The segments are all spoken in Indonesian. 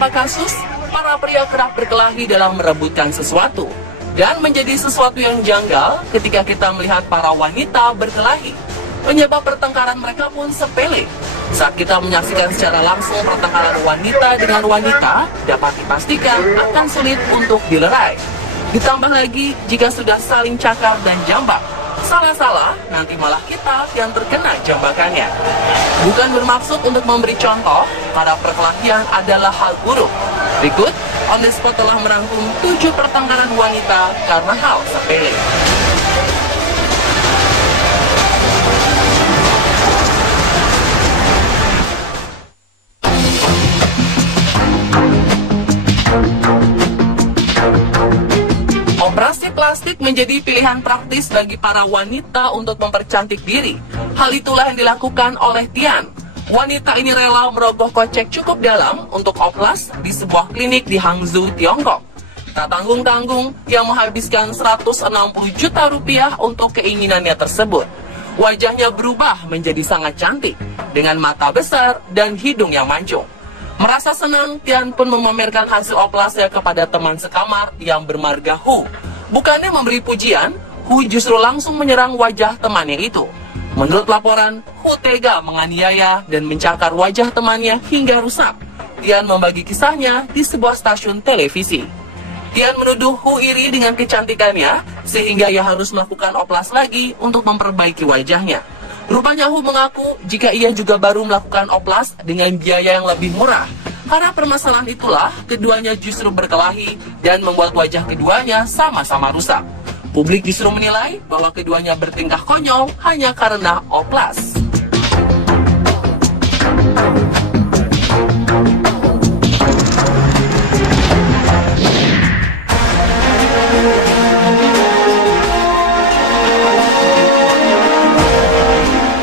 beberapa kasus, para pria kerap berkelahi dalam merebutkan sesuatu. Dan menjadi sesuatu yang janggal ketika kita melihat para wanita berkelahi. Penyebab pertengkaran mereka pun sepele. Saat kita menyaksikan secara langsung pertengkaran wanita dengan wanita, dapat dipastikan akan sulit untuk dilerai. Ditambah lagi jika sudah saling cakar dan jambak. Salah-salah, nanti malah kita yang terkena jambakannya. Bukan bermaksud untuk memberi contoh, pada perkelahian adalah hal buruk. Berikut, On The Spot telah merangkum 7 pertengkaran wanita karena hal sepele. Operasi plastik menjadi pilihan praktis bagi para wanita untuk mempercantik diri. Hal itulah yang dilakukan oleh Tian. Wanita ini rela merogoh kocek cukup dalam untuk oplas di sebuah klinik di Hangzhou, Tiongkok. Tak tanggung-tanggung, ia menghabiskan 160 juta rupiah untuk keinginannya tersebut. Wajahnya berubah menjadi sangat cantik, dengan mata besar dan hidung yang mancung. Merasa senang, Tian pun memamerkan hasil oplasnya kepada teman sekamar yang bermarga Hu. Bukannya memberi pujian, Hu justru langsung menyerang wajah temannya itu. Menurut laporan, Hu tega menganiaya dan mencakar wajah temannya hingga rusak. Tian membagi kisahnya di sebuah stasiun televisi. Tian menuduh Hu iri dengan kecantikannya, sehingga ia harus melakukan oplas lagi untuk memperbaiki wajahnya. Rupanya Hu mengaku jika ia juga baru melakukan oplas dengan biaya yang lebih murah. Karena permasalahan itulah, keduanya justru berkelahi dan membuat wajah keduanya sama-sama rusak. Publik justru menilai bahwa keduanya bertingkah konyol hanya karena oplas.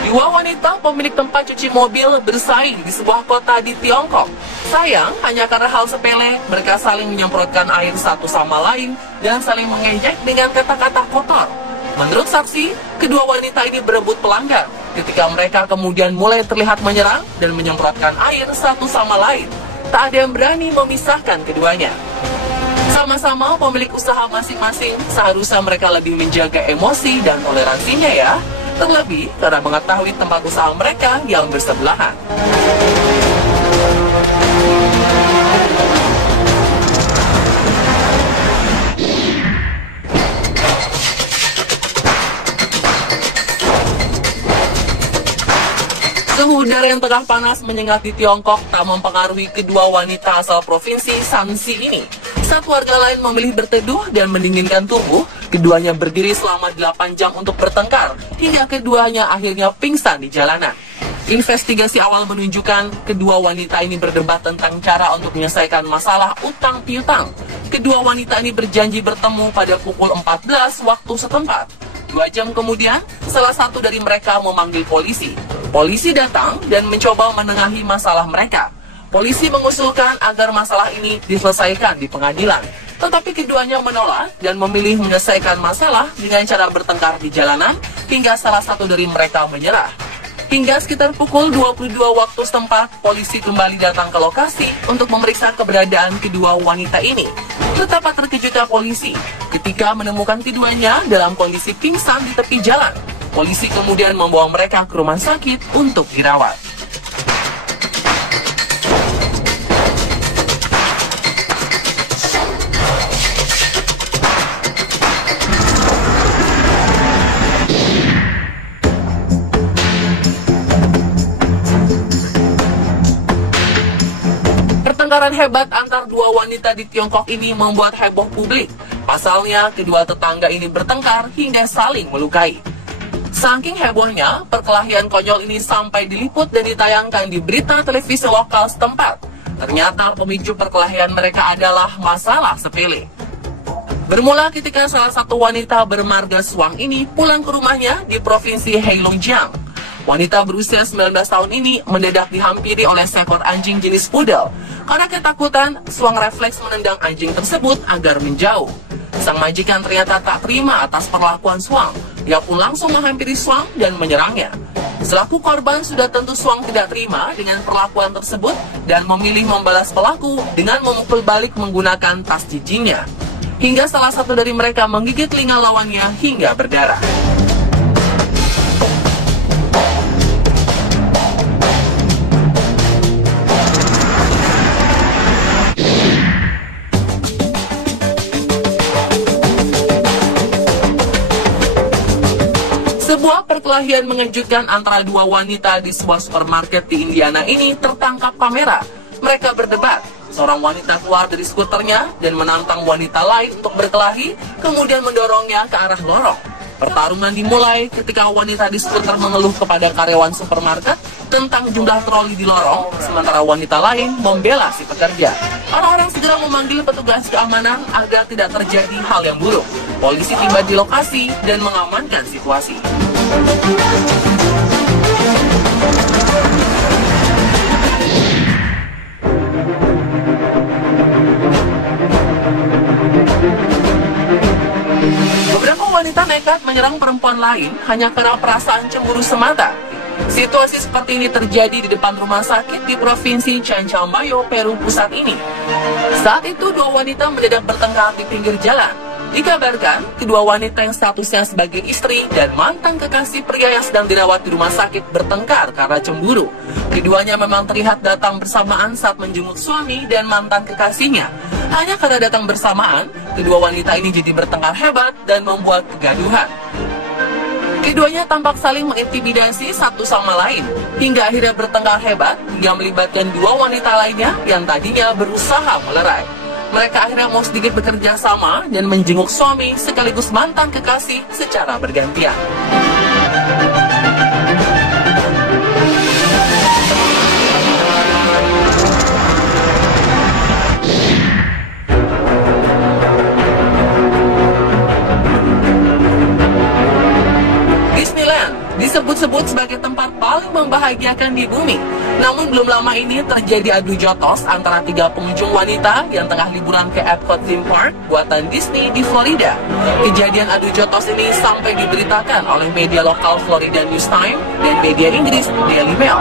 Dua wanita pemilik tempat cuci mobil bersaing di sebuah kota di Tiongkok. Sayang, hanya karena hal sepele, mereka saling menyemprotkan air satu sama lain dan saling mengejek dengan kata-kata kotor. Menurut saksi, kedua wanita ini berebut pelanggan ketika mereka kemudian mulai terlihat menyerang dan menyemprotkan air satu sama lain. Tak ada yang berani memisahkan keduanya. Sama-sama pemilik usaha masing-masing, seharusnya mereka lebih menjaga emosi dan toleransinya ya. Terlebih karena mengetahui tempat usaha mereka yang bersebelahan. Suhu udara yang tengah panas menyengat di Tiongkok tak mempengaruhi kedua wanita asal provinsi Shanxi ini. Saat warga lain memilih berteduh dan mendinginkan tubuh, keduanya berdiri selama 8 jam untuk bertengkar, hingga keduanya akhirnya pingsan di jalanan. Investigasi awal menunjukkan kedua wanita ini berdebat tentang cara untuk menyelesaikan masalah utang piutang. Kedua wanita ini berjanji bertemu pada pukul 14 waktu setempat. 2 jam kemudian, salah satu dari mereka memanggil polisi. Polisi datang dan mencoba menengahi masalah mereka. Polisi mengusulkan agar masalah ini diselesaikan di pengadilan. Tetapi keduanya menolak dan memilih menyelesaikan masalah dengan cara bertengkar di jalanan hingga salah satu dari mereka menyerah. Hingga sekitar pukul 22 waktu setempat, polisi kembali datang ke lokasi untuk memeriksa keberadaan kedua wanita ini. Betapa terkejutnya polisi ketika menemukan keduanya dalam kondisi pingsan di tepi jalan. Polisi kemudian membawa mereka ke rumah sakit untuk dirawat. Pertengkaran hebat antar dua wanita di Tiongkok ini membuat heboh publik. Pasalnya, kedua tetangga ini bertengkar hingga saling melukai. Saking hebohnya, perkelahian konyol ini sampai diliput dan ditayangkan di berita televisi lokal setempat. Ternyata pemicu perkelahian mereka adalah masalah sepele. Bermula ketika salah satu wanita bermarga Suang ini pulang ke rumahnya di provinsi Heilongjiang. Wanita berusia 19 tahun ini mendadak dihampiri oleh seekor anjing jenis poodle. Karena ketakutan, Suang refleks menendang anjing tersebut agar menjauh. Sang majikan ternyata tak terima atas perlakuan Suang. Dia pun langsung menghampiri Suang dan menyerangnya. Selaku korban sudah tentu Suang tidak terima dengan perlakuan tersebut dan memilih membalas pelaku dengan memukul balik menggunakan tas jinjingnya. Hingga salah satu dari mereka menggigit telinga lawannya hingga berdarah. Sebuah perkelahian mengejutkan antara dua wanita di sebuah supermarket di Indiana ini tertangkap kamera. Mereka berdebat. Seorang wanita keluar dari skuternya dan menantang wanita lain untuk berkelahi, kemudian mendorongnya ke arah lorong. Pertarungan dimulai ketika wanita di skuter mengeluh kepada karyawan supermarket tentang jumlah troli di lorong, sementara wanita lain membela si pekerja. Orang-orang segera memanggil petugas keamanan agar tidak terjadi hal yang buruk. Polisi tiba di lokasi dan mengamankan situasi. Beberapa wanita nekat menyerang perempuan lain hanya karena perasaan cemburu semata. Situasi seperti ini terjadi di depan rumah sakit di provinsi Chanchambayo, Peru pusat ini. Saat itu dua wanita mendadak bertengkar di pinggir jalan. Dikabarkan, kedua wanita yang statusnya sebagai istri dan mantan kekasih pria yang sedang dirawat di rumah sakit bertengkar karena cemburu. Keduanya memang terlihat datang bersamaan saat menjenguk suami dan mantan kekasihnya. Hanya karena datang bersamaan, kedua wanita ini jadi bertengkar hebat dan membuat kegaduhan. Keduanya tampak saling mengintimidasi satu sama lain, hingga akhirnya bertengkar hebat hingga melibatkan dua wanita lainnya yang tadinya berusaha melerai. Mereka akhirnya mau sedikit bekerja sama dan menjenguk suami sekaligus mantan kekasih secara bergantian. Disebut-sebut sebagai tempat paling membahagiakan di bumi. Namun belum lama ini terjadi adu jotos antara tiga pengunjung wanita yang tengah liburan ke Epcot Theme Park buatan Disney di Florida. Kejadian adu jotos ini sampai diberitakan oleh media lokal Florida News Time dan media Inggris Daily Mail.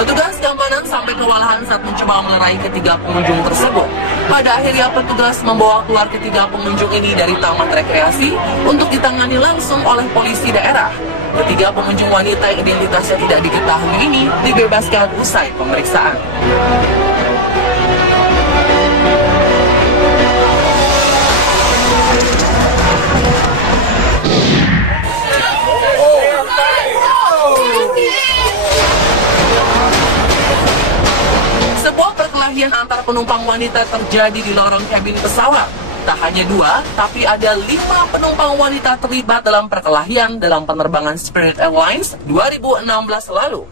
Petugas keamanan sampai kewalahan saat mencoba melerai ketiga pengunjung tersebut. Pada akhirnya petugas membawa keluar ketiga pengunjung ini dari taman rekreasi untuk ditangani langsung oleh polisi daerah. Ketiga pengunjung wanita yang identitasnya tidak diketahui ini dibebaskan usai pemeriksaan. Sebuah perkelahian antar penumpang wanita terjadi di lorong kabin pesawat. Tak hanya dua, tapi ada 5 penumpang wanita terlibat dalam perkelahian dalam penerbangan Spirit Airlines 2016 lalu.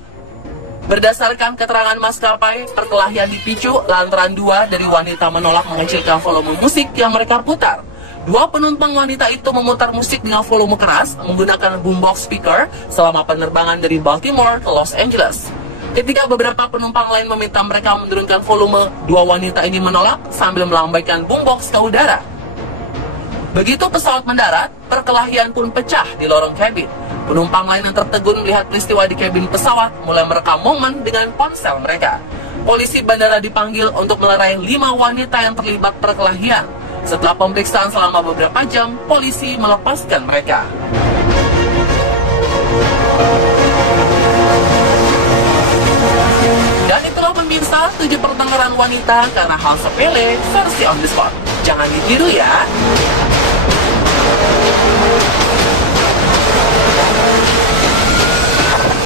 Berdasarkan keterangan maskapai, perkelahian dipicu lantaran dua dari wanita menolak mengecilkan volume musik yang mereka putar. Dua penumpang wanita itu memutar musik dengan volume keras menggunakan boombox speaker selama penerbangan dari Baltimore ke Los Angeles. Ketika beberapa penumpang lain meminta mereka menurunkan volume, dua wanita ini menolak sambil melambaikan boombox ke udara. Begitu pesawat mendarat, perkelahian pun pecah di lorong kabin. Penumpang lain yang tertegun melihat peristiwa di kabin pesawat mulai merekam momen dengan ponsel mereka. Polisi bandara dipanggil untuk melerai 5 wanita yang terlibat perkelahian. Setelah pemeriksaan selama beberapa jam, polisi melepaskan mereka. Dan itulah pemirsa 7 pertengkaran wanita karena hal sepele versi on the spot. Jangan ditiru ya.